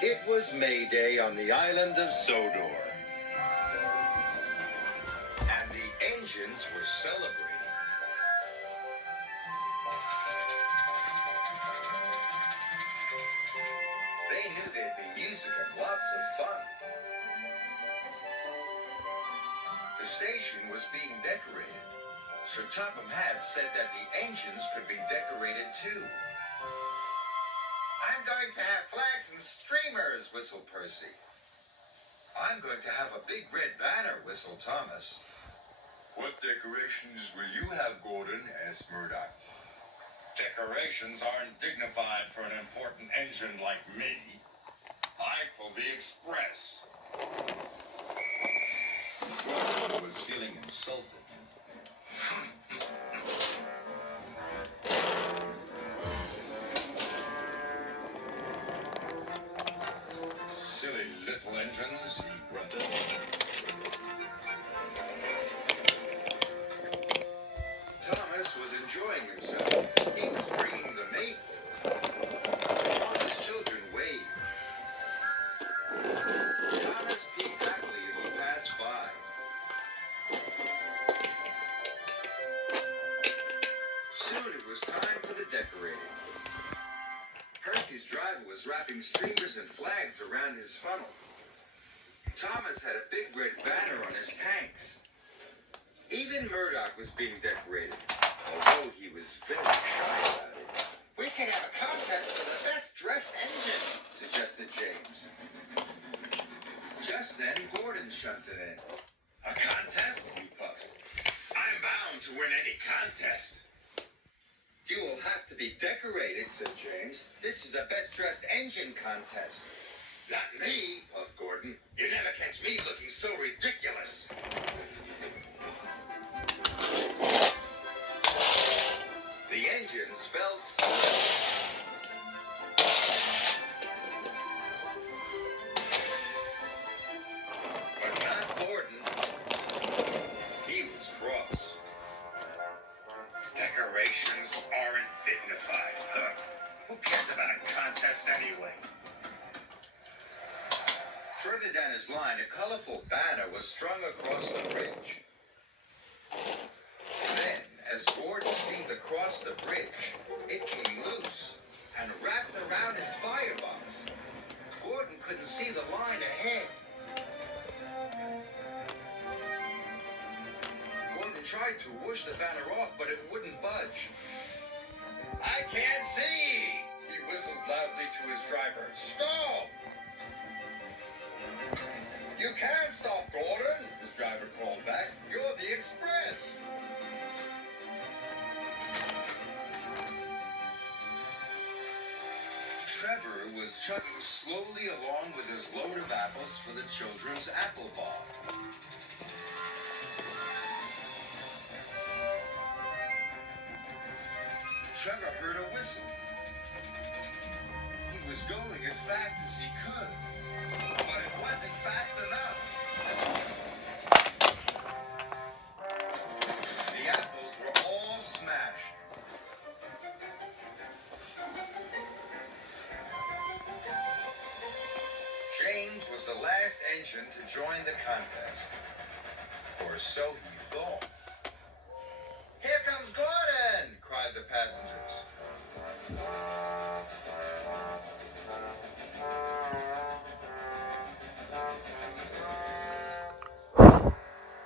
It was May Day on the island of Sodor, and the engines were celebrating. They knew there'd be music and lots of fun. The station was being decorated, so Topham Hatt said that the engines could be decorated too. "I'm going to have flags and streamers," whistled Percy. "I'm going to have a big red banner," whistled Thomas. "What decorations will you have, Gordon?" asked Murdoch. "Decorations aren't dignified for an important engine like me. I pull the Express." Gordon was feeling insulted. "Silly little engines," he grunted. Thomas was enjoying himself. He was bringing the maple. All his children waved. Thomas peeked happily as he passed by. Soon it was time for the decorating. Percy's driver was wrapping streamers and flags around his funnel. Thomas had a big red banner on his tanks. Even Murdoch was being decorated, although he was very shy about it. "We can have a contest for the best dressed engine," suggested James. Just then, Gordon shunted in. "A contest?" he puffed. "I'm bound to win any contest." "You will have to be decorated," said James. "This is a best dressed engine contest." "Not me," puffed Gordon. "You never catch me looking so ridiculous." The engines felt slow. But not Gordon. He was cross. "Decorations aren't dignified. Who cares about a contest anyway?" Further down his line, a colorful banner was strung across the bridge. Then, as Gordon steamed across the bridge, it came loose and wrapped around his firebox. Gordon couldn't see the line ahead. Gordon tried to whoosh the banner off, but it wouldn't budge. "I can't see!" he whistled loudly to his driver. "Stop!" "You can't stop, Gordon," his driver called back. "You're the Express." Trevor was chugging slowly along with his load of apples for the children's apple bar. Trevor heard a whistle. He was going as fast as he could, but it wasn't fast enough. The apples were all smashed. James was the last engine to join the contest. Or so he thought. "Here comes Gordon!" cried the passengers.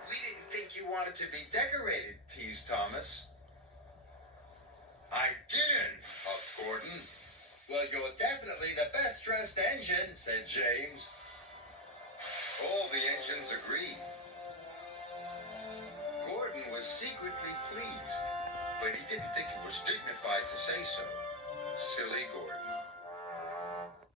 "We didn't think you wanted to be decorated," teased Thomas. "I didn't," puffed Gordon. "Well, you're definitely the best dressed engine," said James. All the engines agreed. Gordon was secretly pleased, but he didn't think it was dignified to say so. Silly Gordon.